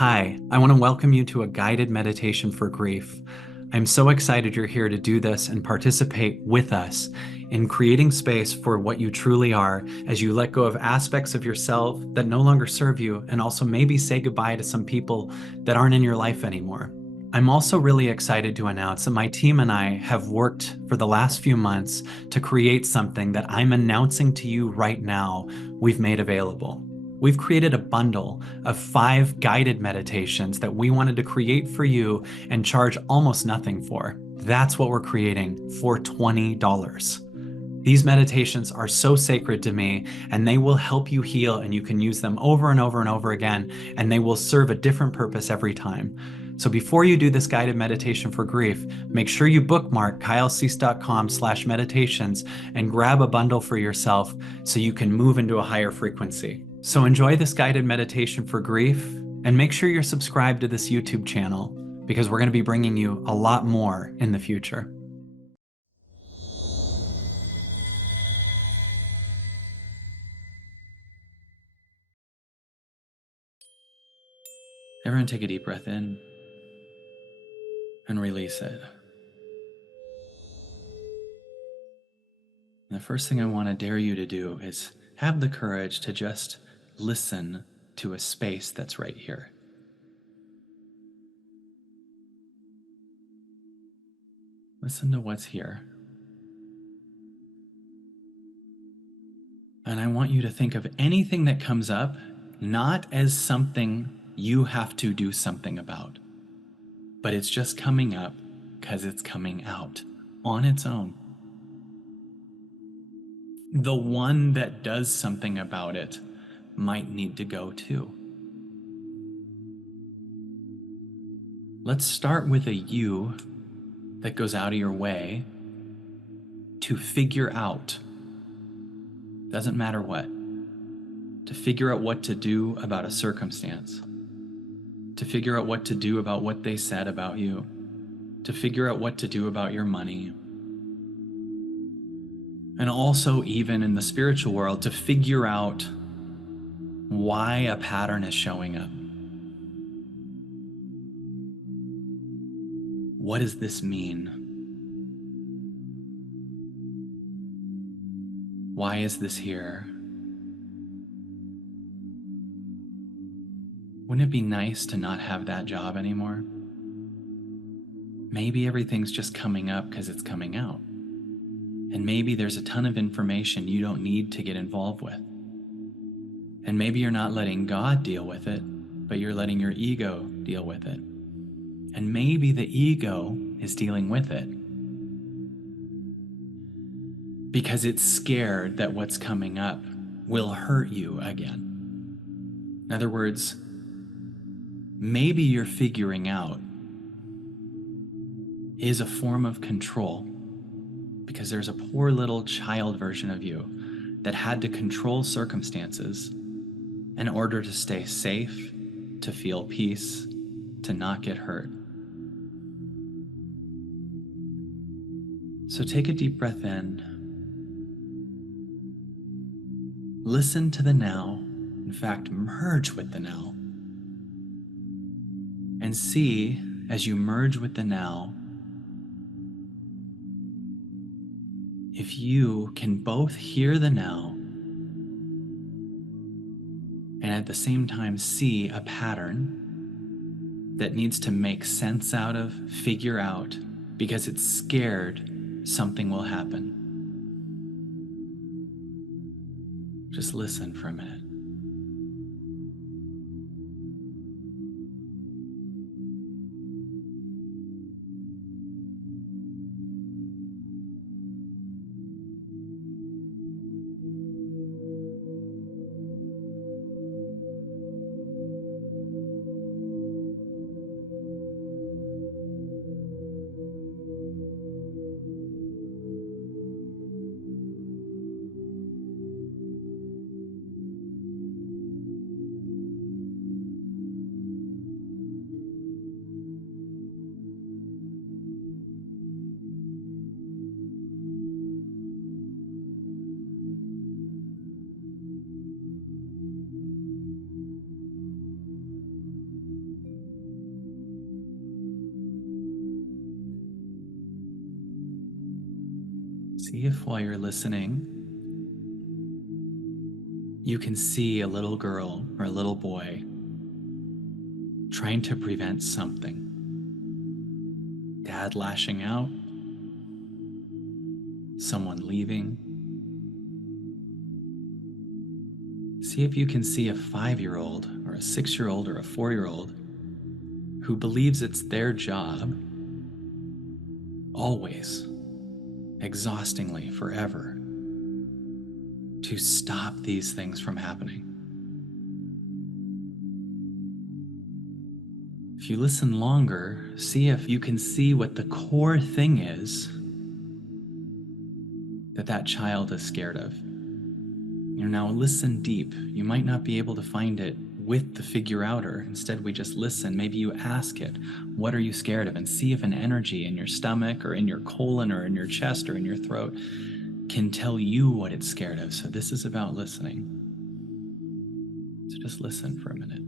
Hi, I want to welcome you to a guided meditation for grief. I'm so excited you're here to do this and participate with us in creating space for what you truly are as you let go of aspects of yourself that no longer serve you and also maybe say goodbye to some people that aren't in your life anymore. I'm also really excited to announce that my team and I have worked for the last few months to create something that I'm announcing to you right now we've made available. We've created a bundle of 5 guided meditations that we wanted to create for you and charge almost nothing for. That's what we're creating for $20. These meditations are so sacred to me, and they will help you heal, and you can use them over and over and over again, and they will serve a different purpose every time. So before you do this guided meditation for grief, make sure you bookmark kylecease.com/meditations and grab a bundle for yourself so you can move into a higher frequency. So enjoy this guided meditation for grief, and make sure you're subscribed to this YouTube channel because we're going to be bringing you a lot more in the future. Everyone take a deep breath in and release it. And the first thing I want to dare you to do is have the courage to just listen to a space that's right here. Listen to what's here. And I want you to think of anything that comes up not as something you have to do something about, but it's just coming up because it's coming out on its own. The one that does something about it might need to go too. Let's start with a you that goes out of your way to figure out, doesn't matter what, to figure out what to do about a circumstance, to figure out what to do about what they said about you, to figure out what to do about your money, and also, even in the spiritual world, to figure out why a pattern is showing up. What does this mean? Why is this here? Wouldn't it be nice to not have that job anymore? Maybe everything's just coming up because it's coming out. And maybe there's a ton of information you don't need to get involved with. And maybe you're not letting God deal with it, but you're letting your ego deal with it. And maybe the ego is dealing with it because it's scared that what's coming up will hurt you again. In other words, maybe you're figuring out is a form of control because there's a poor little child version of you that had to control circumstances in order to stay safe, to feel peace, to not get hurt. So take a deep breath in. Listen to the now. In fact, merge with the now. And see, as you merge with the now, if you can both hear the now and at the same time see a pattern that needs to make sense out of, figure out, because it's scared something will happen. Just listen for a minute. See if while you're listening, you can see a little girl or a little boy trying to prevent something. Dad lashing out, someone leaving. See if you can see a 5-year-old or a 6-year-old or a 4-year-old who believes it's their job, always, exhaustingly, forever, to stop these things from happening. If you listen longer, see if you can see what the core thing is that that child is scared of. Now listen deep. You might not be able to find it with the figure outer. Instead, we just listen. Maybe you ask it, what are you scared of? And see if an energy in your stomach or in your colon or in your chest or in your throat can tell you what it's scared of. So this is about listening. So just listen for a minute.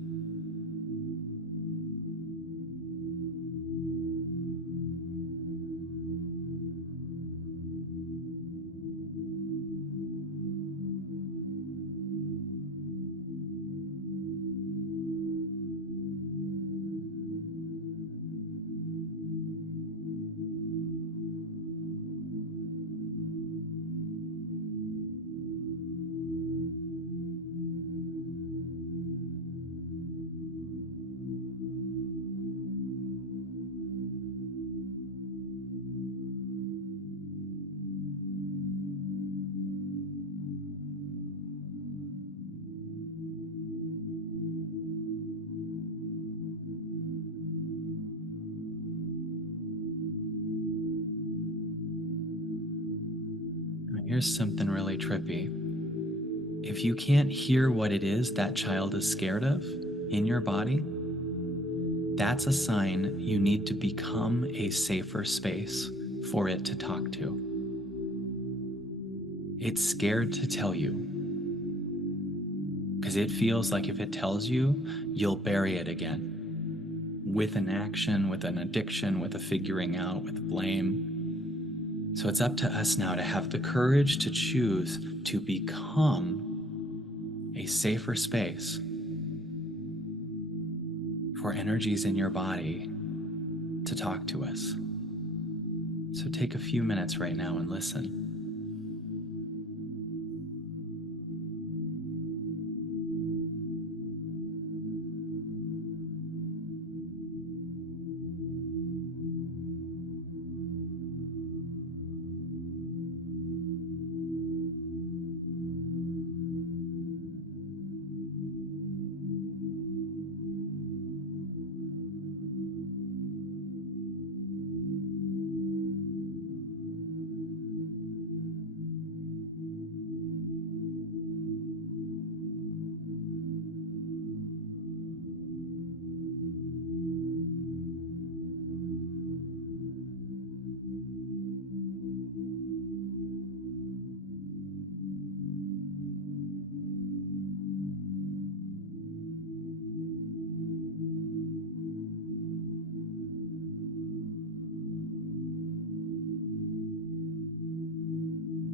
Here's something really trippy. If you can't hear what it is that child is scared of in your body, that's a sign you need to become a safer space for it to talk to. It's scared to tell you because it feels like if it tells you, you'll bury it again with an action, with an addiction, with a figuring out, with blame. So it's up to us now to have the courage to choose to become a safer space for energies in your body to talk to us. So take a few minutes right now and listen.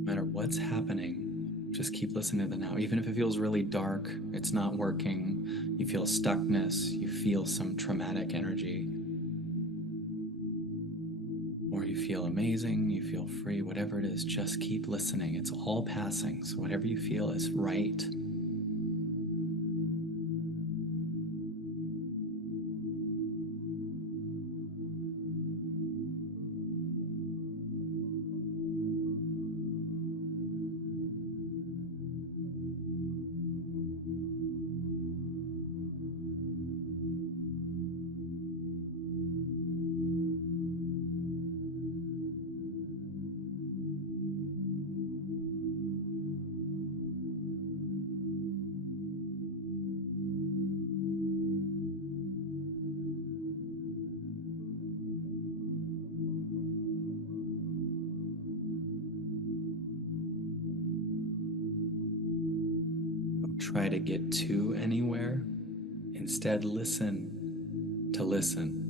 No matter what's happening, just keep listening to the now. Even if it feels really dark, it's not working, you feel stuckness, you feel some traumatic energy, or you feel amazing, you feel free, whatever it is, just keep listening. It's all passing, so whatever you feel is right. Don't try to get to anywhere. Instead, listen to listen.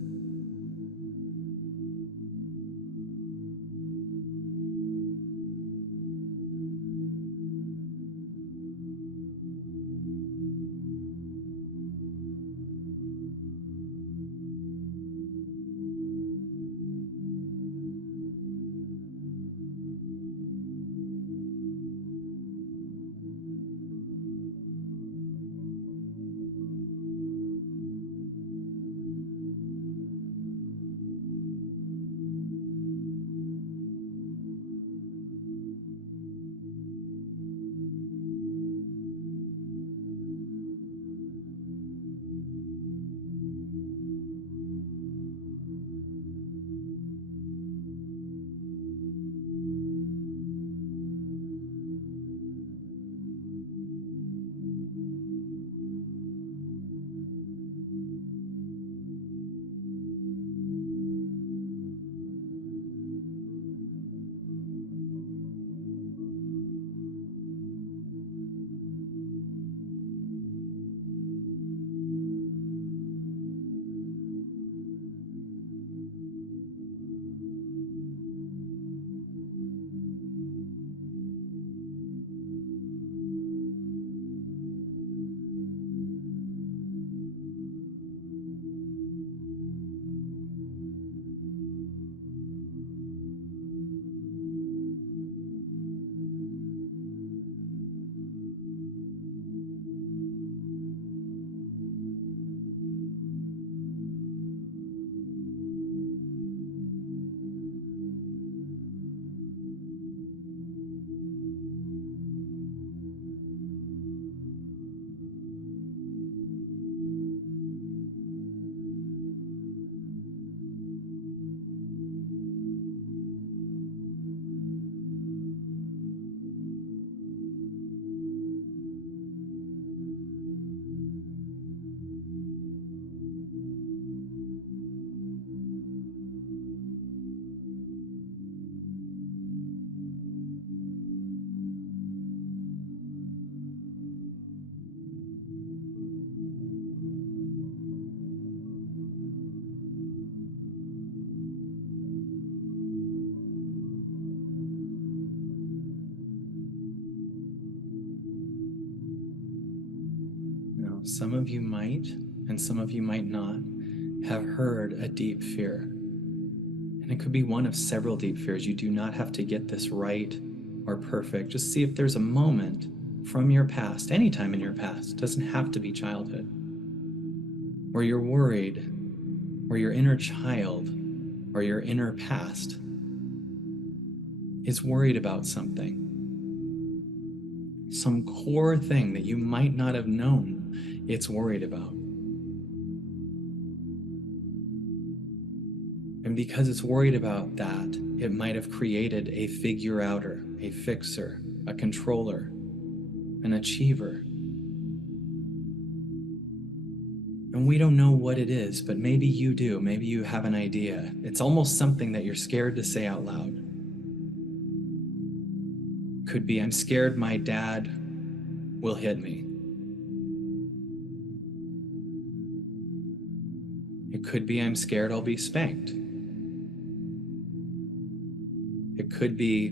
Some of you might, and some of you might not, have heard a deep fear. And it could be one of several deep fears. You do not have to get this right or perfect. Just see if there's a moment from your past, any time in your past, doesn't have to be childhood, where you're worried, where your inner child or your inner past is worried about something. Some core thing that you might not have known it's worried about. And because it's worried about that, it might have created a figure-outer, a fixer, a controller, an achiever. And we don't know what it is, but maybe you do. Maybe you have an idea. It's almost something that you're scared to say out loud. Could be, I'm scared my dad will hit me. It could be, I'm scared I'll be spanked. It could be,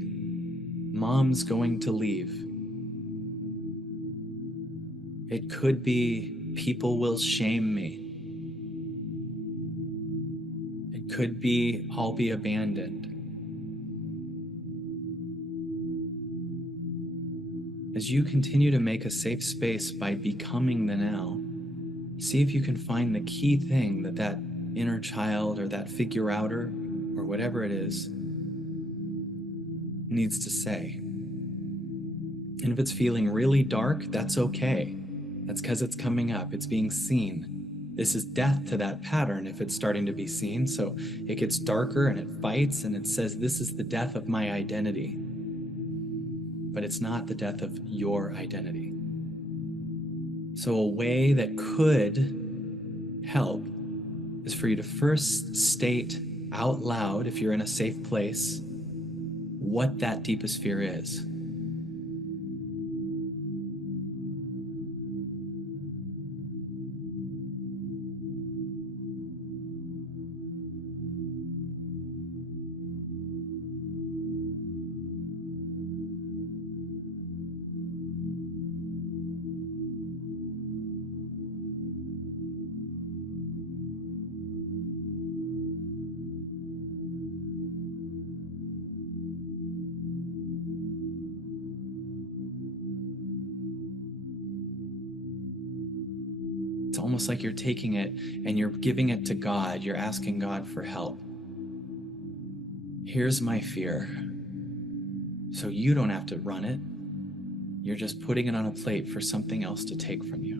mom's going to leave. It could be, people will shame me. It could be, I'll be abandoned. As you continue to make a safe space by becoming the now, see if you can find the key thing that that inner child or that figure outer or whatever it is needs to say. And if it's feeling really dark, that's okay. That's because it's coming up, it's being seen. This is death to that pattern if it's starting to be seen. So it gets darker and it fights and it says, this is the death of my identity. But it's not the death of your identity. So a way that could help is for you to first state out loud, if you're in a safe place, what that deepest fear is. It's almost like you're taking it and you're giving it to God. You're asking God for help. Here's my fear. So you don't have to run it. You're just putting it on a plate for something else to take from you.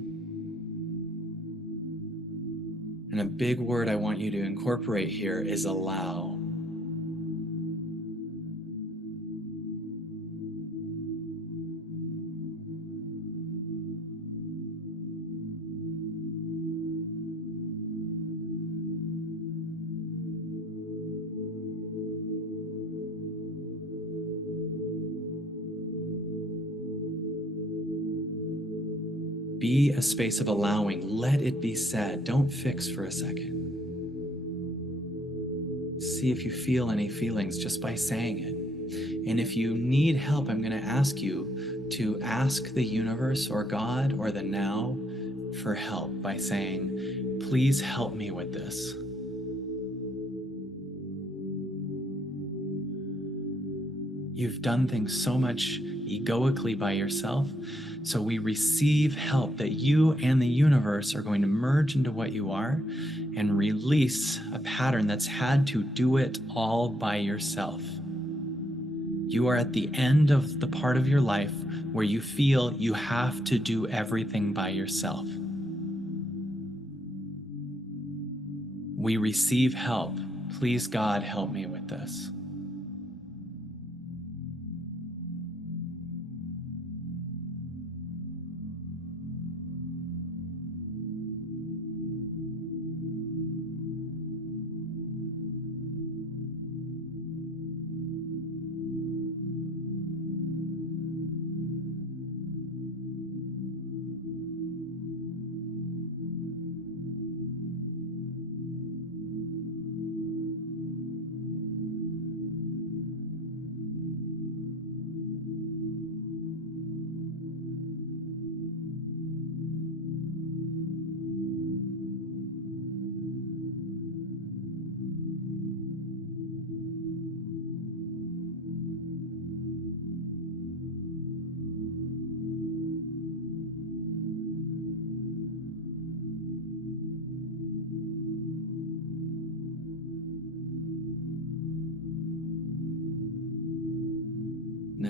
And a big word I want you to incorporate here is allow. Be a space of allowing. Let it be said. Don't fix for a second. See if you feel any feelings just by saying it. And if you need help, I'm going to ask you to ask the universe or God or the now for help by saying, please help me with this. You've done things so much egoically by yourself, so we receive help that you and the universe are going to merge into what you are and release a pattern that's had to do it all by yourself. You are at the end of the part of your life where you feel you have to do everything by yourself. We receive help. Please, God, help me with this.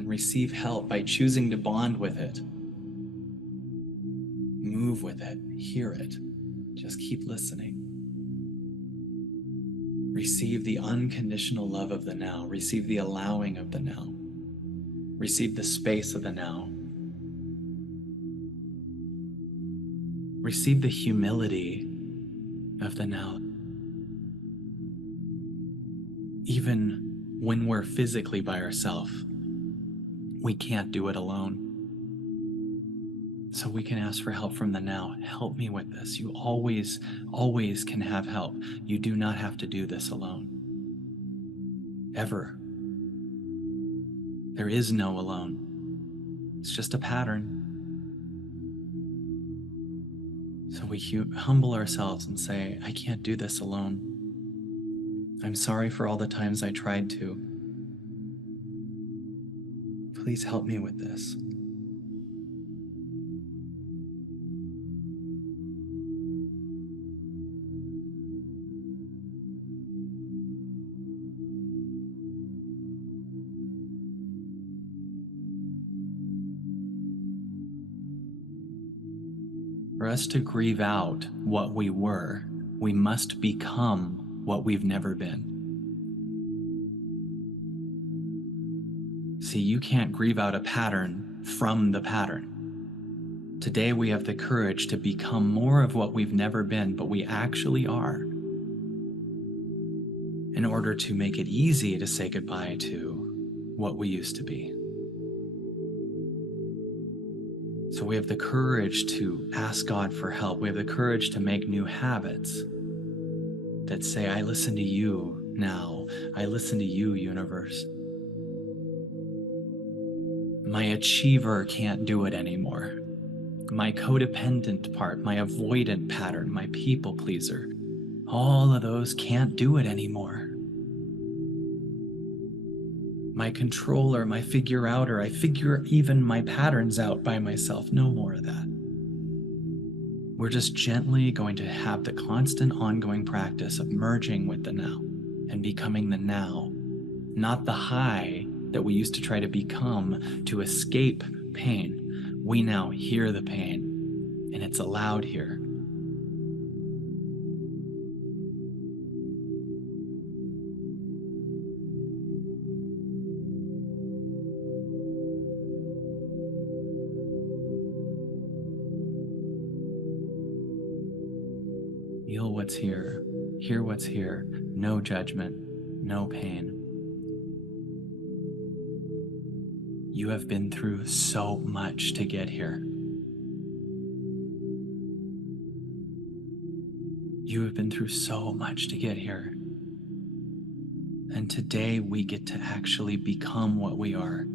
and receive help by choosing to bond with it, move with it, hear it. Just keep listening. Receive the unconditional love of the now. Receive the allowing of the now. Receive the space of the now. Receive the humility of the now. Even when we're physically by ourselves, we can't do it alone. So we can ask for help from the now. Help me with this. You always, always can have help. You do not have to do this alone. Ever. There is no alone. It's just a pattern. So we humble ourselves and say, I can't do this alone. I'm sorry for all the times I tried to. Please help me with this. For us to grieve out what we were, we must become what we've never been. See, you can't grieve out a pattern from the pattern. Today we have the courage to become more of what we've never been, but we actually are, in order to make it easy to say goodbye to what we used to be. So we have the courage to ask God for help. We have the courage to make new habits that say, I listen to you now. I listen to you, universe. My achiever can't do it anymore. My codependent part, my avoidant pattern, my people pleaser, all of those can't do it anymore. My controller, my figure outer, I figure even my patterns out by myself. No more of that. We're just gently going to have the constant ongoing practice of merging with the now and becoming the now, not the high that we used to try to become to escape pain. We now hear the pain, and it's allowed here. Feel what's here, hear what's here, no judgment, no pain. You have been through so much to get here. You have been through so much to get here. And today we get to actually become what we are.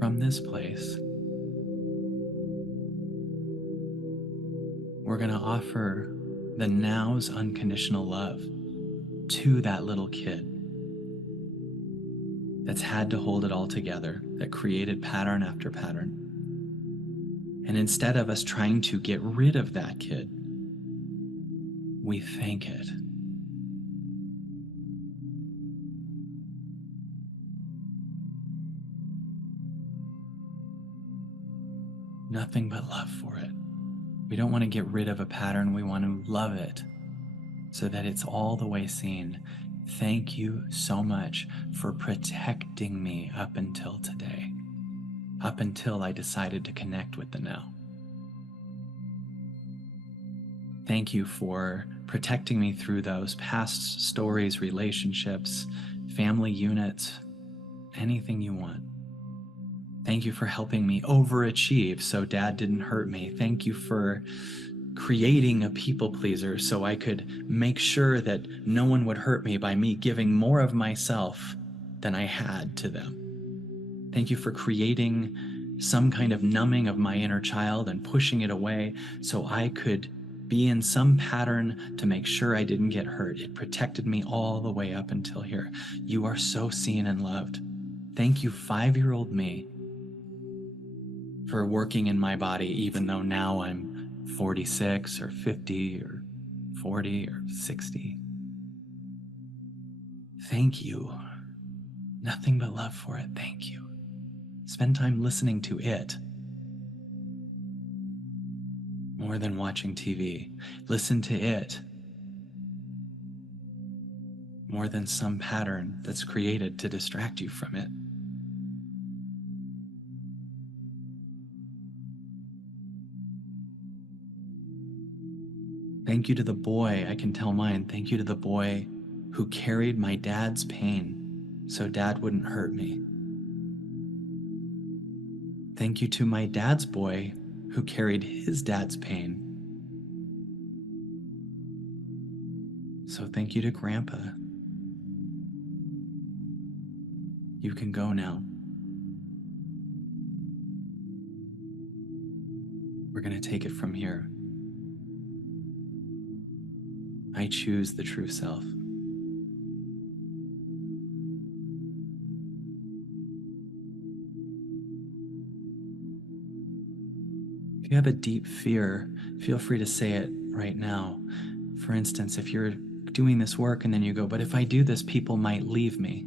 From this place, we're going to offer the now's unconditional love to that little kid that's had to hold it all together, that created pattern after pattern. And instead of us trying to get rid of that kid, we thank it. Nothing but love for it. We don't want to get rid of a pattern. We want to love it so that it's all the way seen. Thank you so much for protecting me up until today, up until I decided to connect with the now. Thank you for protecting me through those past stories, relationships, family units, anything you want. Thank you for helping me overachieve so Dad didn't hurt me. Thank you for creating a people pleaser so I could make sure that no one would hurt me by me giving more of myself than I had to them. Thank you for creating some kind of numbing of my inner child and pushing it away so I could be in some pattern to make sure I didn't get hurt. It protected me all the way up until here. You are so seen and loved. Thank you, 5-year-old me, for working in my body, even though now I'm 46 or 50 or 40 or 60. Thank you. Nothing but love for it. Thank you. Spend time listening to it more than watching TV. Listen to it more than some pattern that's created to distract you from it. Thank you to the boy, I can tell mine, thank you to the boy who carried my dad's pain so dad wouldn't hurt me. Thank you to my dad's boy who carried his dad's pain. So thank you to Grandpa. You can go now. We're going to take it from here. I choose the true self. If you have a deep fear, feel free to say it right now. For instance, if you're doing this work and then you go, but if I do this, people might leave me.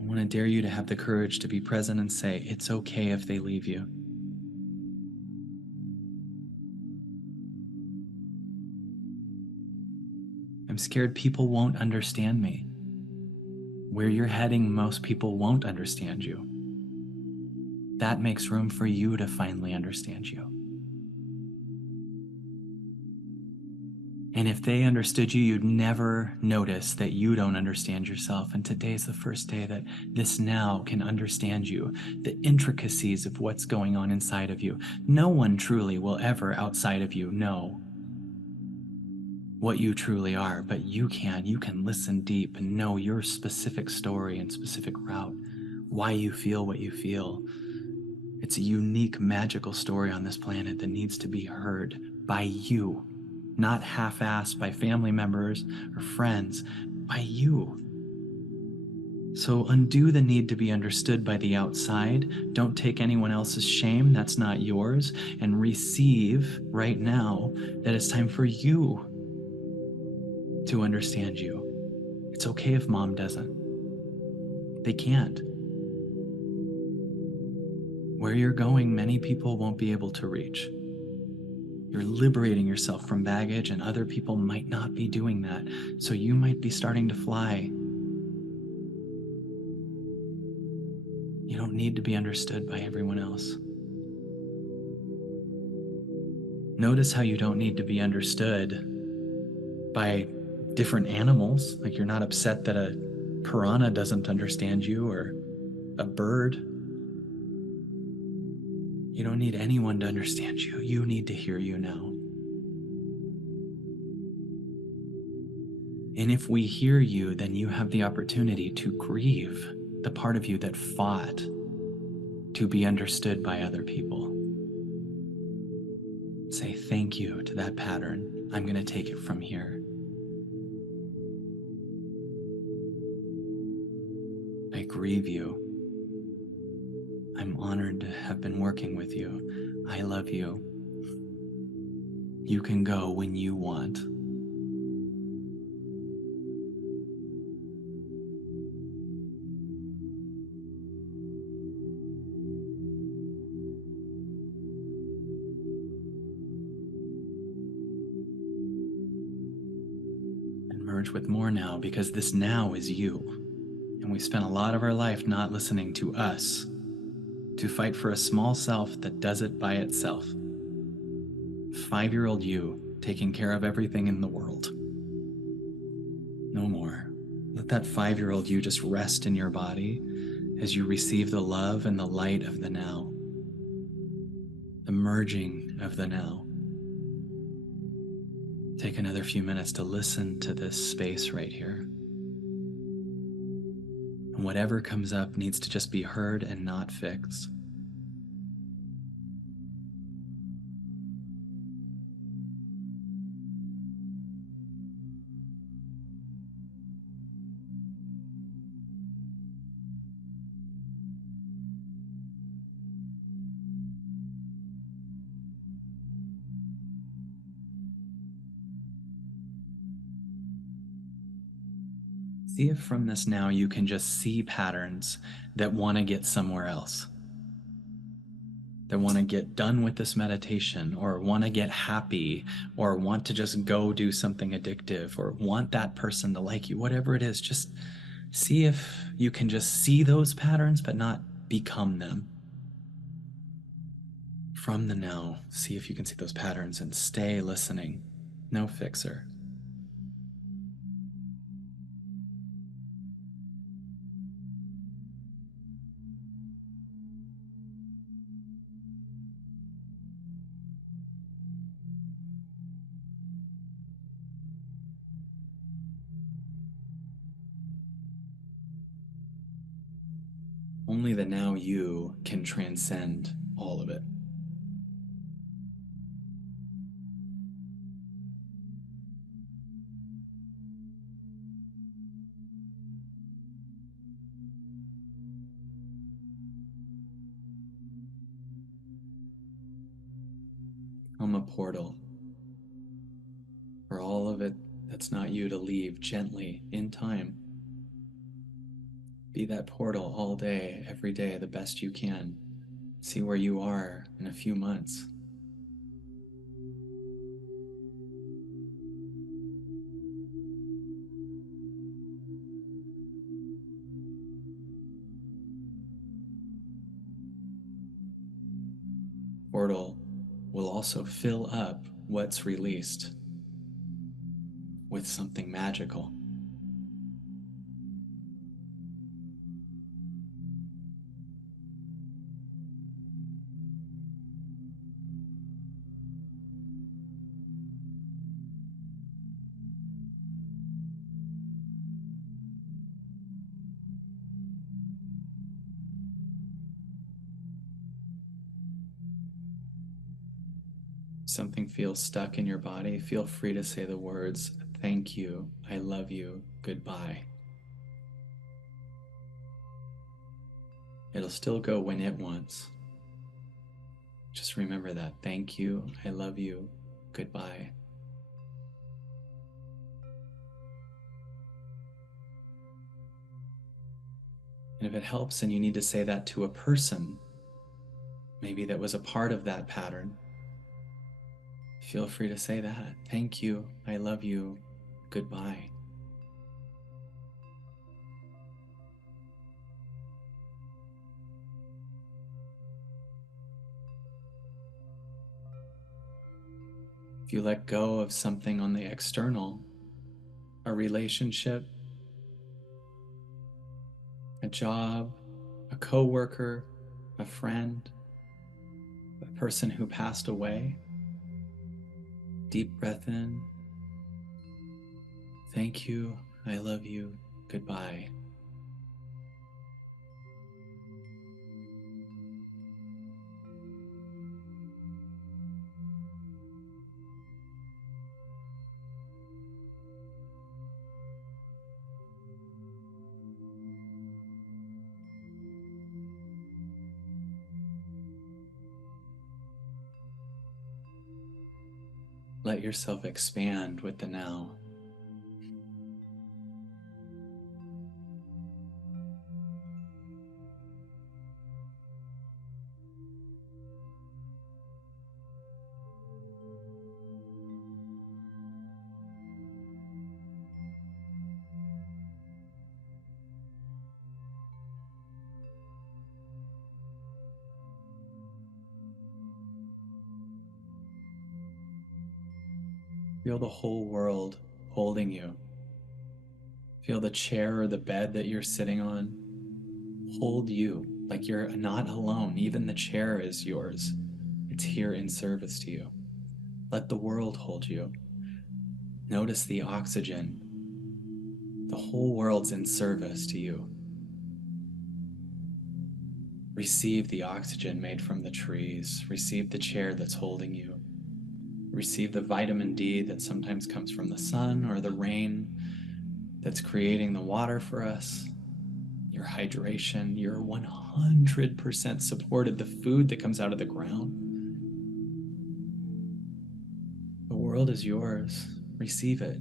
I want to dare you to have the courage to be present and say, it's okay if they leave you. I'm scared people won't understand me. Where you're heading, most people won't understand you. That makes room for you to finally understand you. And if they understood you, you'd never notice that you don't understand yourself. And today's the first day that this now can understand you, the intricacies of what's going on inside of you. No one truly will ever outside of you know what you truly are, but you can. You can listen deep and know your specific story and specific route, why you feel what you feel. It's a unique, magical story on this planet that needs to be heard by you, not half-assed by family members or friends, by you. So undo the need to be understood by the outside. Don't take anyone else's shame. That's not yours. And receive right now that it's time for you to understand you. It's okay if mom doesn't. They can't. Where you're going, many people won't be able to reach. You're liberating yourself from baggage, and other people might not be doing that. So you might be starting to fly. You don't need to be understood by everyone else. Notice how you don't need to be understood by different animals. Like you're not upset that a piranha doesn't understand you or a bird. You don't need anyone to understand you. You need to hear you now. And if we hear you, then you have the opportunity to grieve the part of you that fought to be understood by other people. Say thank you to that pattern. I'm going to take it from here. I grieve you. I'm honored to have been working with you. I love you. You can go when you want. And merge with more now, because this now is you. And we spent a lot of our life not listening to us, to fight for a small self that does it by itself. 5-year-old you taking care of everything in the world. No more. Let that 5-year-old you just rest in your body as you receive the love and the light of the now, the merging of the now. Take another few minutes to listen to this space right here. And whatever comes up needs to just be heard and not fixed. See if from this now you can just see patterns that want to get somewhere else, that want to get done with this meditation, or want to get happy, or want to just go do something addictive, or want that person to like you, whatever it is. Just see if you can just see those patterns but not become them. From the now, see if you can see those patterns and stay listening. No fixer. Only the now you can transcend all of it. Become a portal for all of it that's not you to leave gently in time. Be that portal all day, every day, the best you can. See where you are in a few months. Portal will also fill up what's released with something magical. Something feels stuck in your body, feel free to say the words, thank you, I love you, goodbye. It'll still go when it wants. Just remember that. Thank you, I love you, goodbye. And if it helps and you need to say that to a person, maybe that was a part of that pattern, feel free to say that. Thank you, I love you, goodbye. If you let go of something on the external, a relationship, a job, a coworker, a friend, a person who passed away, deep breath in. Thank you, I love you, goodbye. Let yourself expand with the now. Feel the whole world holding you. Feel the chair or the bed that you're sitting on hold you like you're not alone. Even the chair is yours. It's here in service to you. Let the world hold you. Notice the oxygen. The whole world's in service to you. Receive the oxygen made from the trees. Receive the chair that's holding you. Receive the vitamin D that sometimes comes from the sun or the rain that's creating the water for us. Your hydration, you're 100% supported. The food that comes out of the ground. The world is yours. Receive it.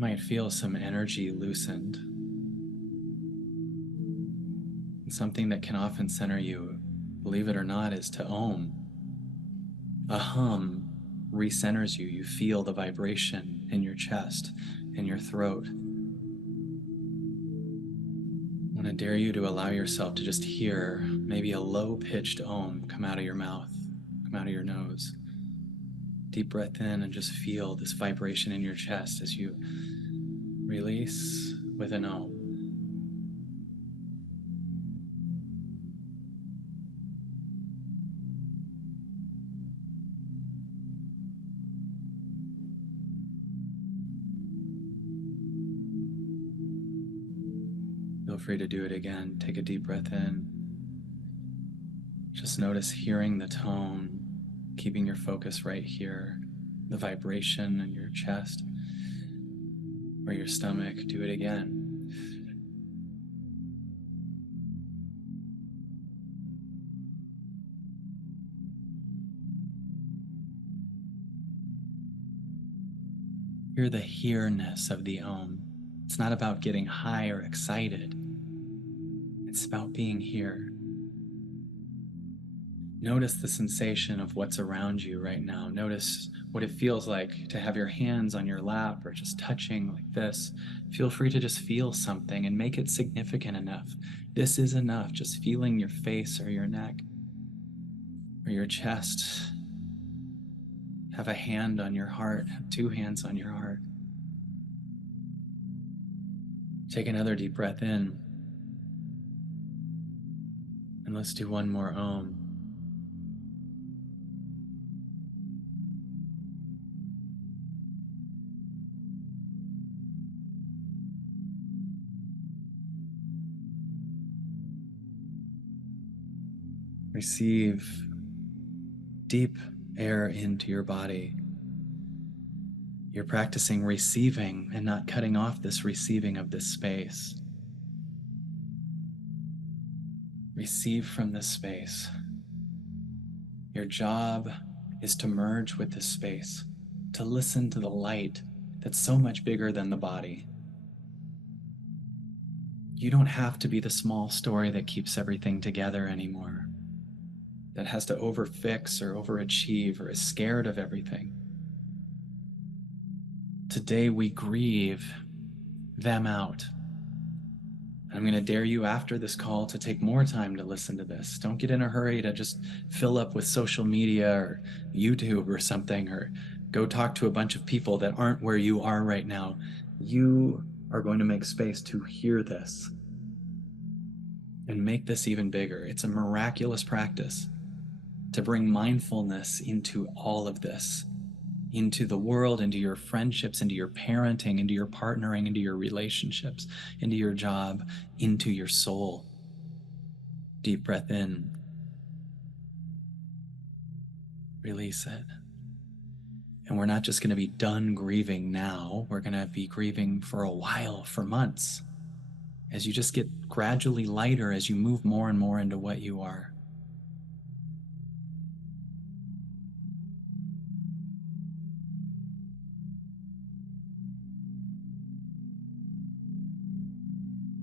might feel some energy loosened. And something that can often center you, believe it or not, is to Om. A hum recenters you. You feel the vibration in your chest, in your throat. I want to dare you to allow yourself to just hear maybe a low-pitched Om come out of your mouth, come out of your nose. Deep breath in and just feel this vibration in your chest as you release with an Om. Feel free to do it again. Take a deep breath in. Just notice hearing the tone, keeping your focus right here, the vibration in your chest or your stomach. Do it again. Hear the here-ness of the Om. It's not about getting high or excited. It's about being here. Notice the sensation of what's around you right now. Notice what it feels like to have your hands on your lap or just touching like this. Feel free to just feel something and make it significant enough. This is enough, just feeling your face or your neck or your chest. Have a hand on your heart, have two hands on your heart. Take another deep breath in. And let's do one more Om. Receive deep air into your body. You're practicing receiving and not cutting off this receiving of this space. Receive from this space. Your job is to merge with this space, to listen to the light that's so much bigger than the body. You don't have to be the small story that keeps everything together anymore, that has to overfix or overachieve or is scared of everything. Today we grieve them out. I'm going to dare you after this call to take more time to listen to this. Don't get in a hurry to just fill up with social media or YouTube or something, or go talk to a bunch of people that aren't where you are right now. You are going to make space to hear this and make this even bigger. It's a miraculous practice to bring mindfulness into all of this, into the world, into your friendships, into your parenting, into your partnering, into your relationships, into your job, into your soul. Deep breath in. Release it. And we're not just going to be done grieving now. We're going to be grieving for a while, for months, as you just get gradually lighter as you move more and more into what you are.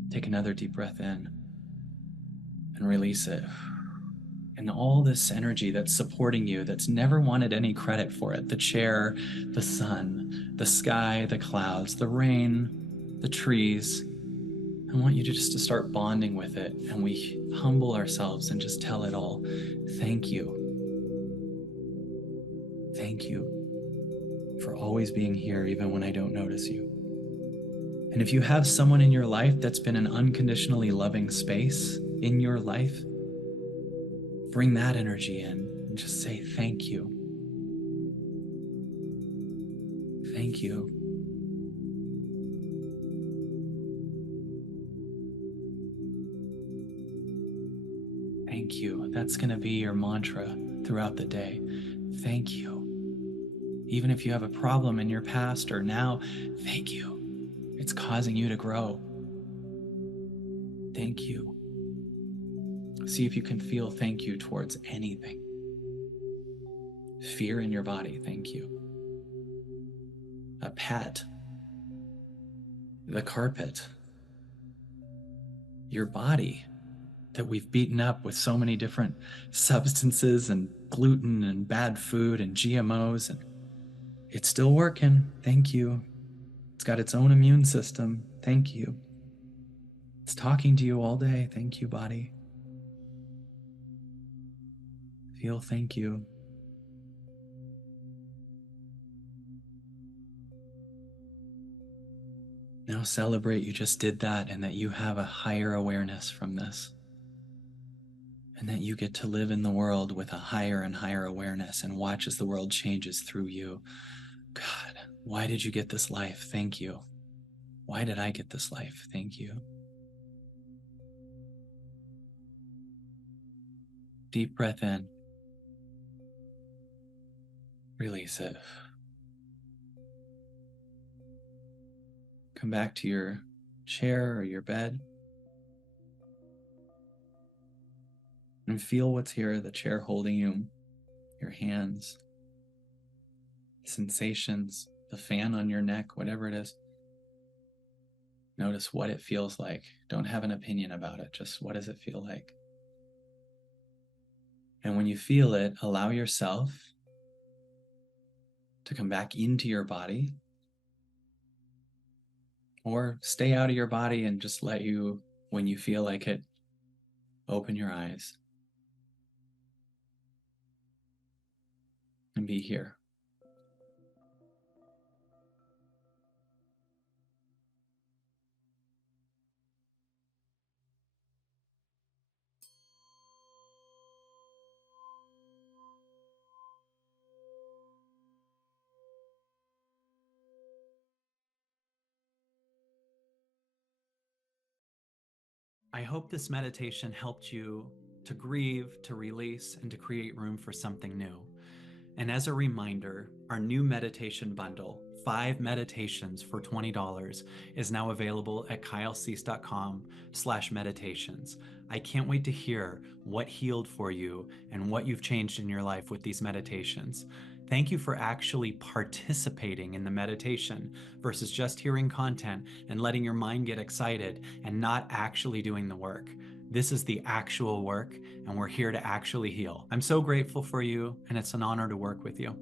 Take another deep breath in and release it. And all this energy that's supporting you, that's never wanted any credit for it, the chair, the sun, the sky, the clouds, the rain, the trees, I want you to just to start bonding with it, and we humble ourselves and just tell it all. Thank you. Thank you for always being here even when I don't notice you. And if you have someone in your life that's been an unconditionally loving space in your life, bring that energy in and just say thank you. Thank you. Thank you. That's going to be your mantra throughout the day. Thank you. Even if you have a problem in your past or now, thank you. It's causing you to grow. Thank you. See if you can feel thank you towards anything. Fear in your body, thank you. A pet, the carpet, your body that we've beaten up with so many different substances and gluten and bad food and GMOs, and it's still working. Thank you. It's got its own immune system. Thank you. It's talking to you all day. Thank you, body. Feel thank you. Now celebrate you just did that and that you have a higher awareness from this. And that you get to live in the world with a higher and higher awareness and watch as the world changes through you. God, why did you get this life? Thank you. Why did I get this life? Thank you. Deep breath in. Release it. Come back to your chair or your bed and feel what's here, the chair holding you, your hands, sensations, the fan on your neck, whatever it is. Notice what it feels like. Don't have an opinion about it. Just what does it feel like? And when you feel it, allow yourself to come back into your body or stay out of your body and just let you, when you feel like it, open your eyes and be here. I hope this meditation helped you to grieve, to release, and to create room for something new. And as a reminder, our new meditation bundle, 5 meditations for $20, is now available at kylecease.com/meditations. I can't wait to hear what healed for you and what you've changed in your life with these meditations. Thank you for actually participating in the meditation versus just hearing content and letting your mind get excited and not actually doing the work. This is the actual work, and we're here to actually heal. I'm so grateful for you, and it's an honor to work with you.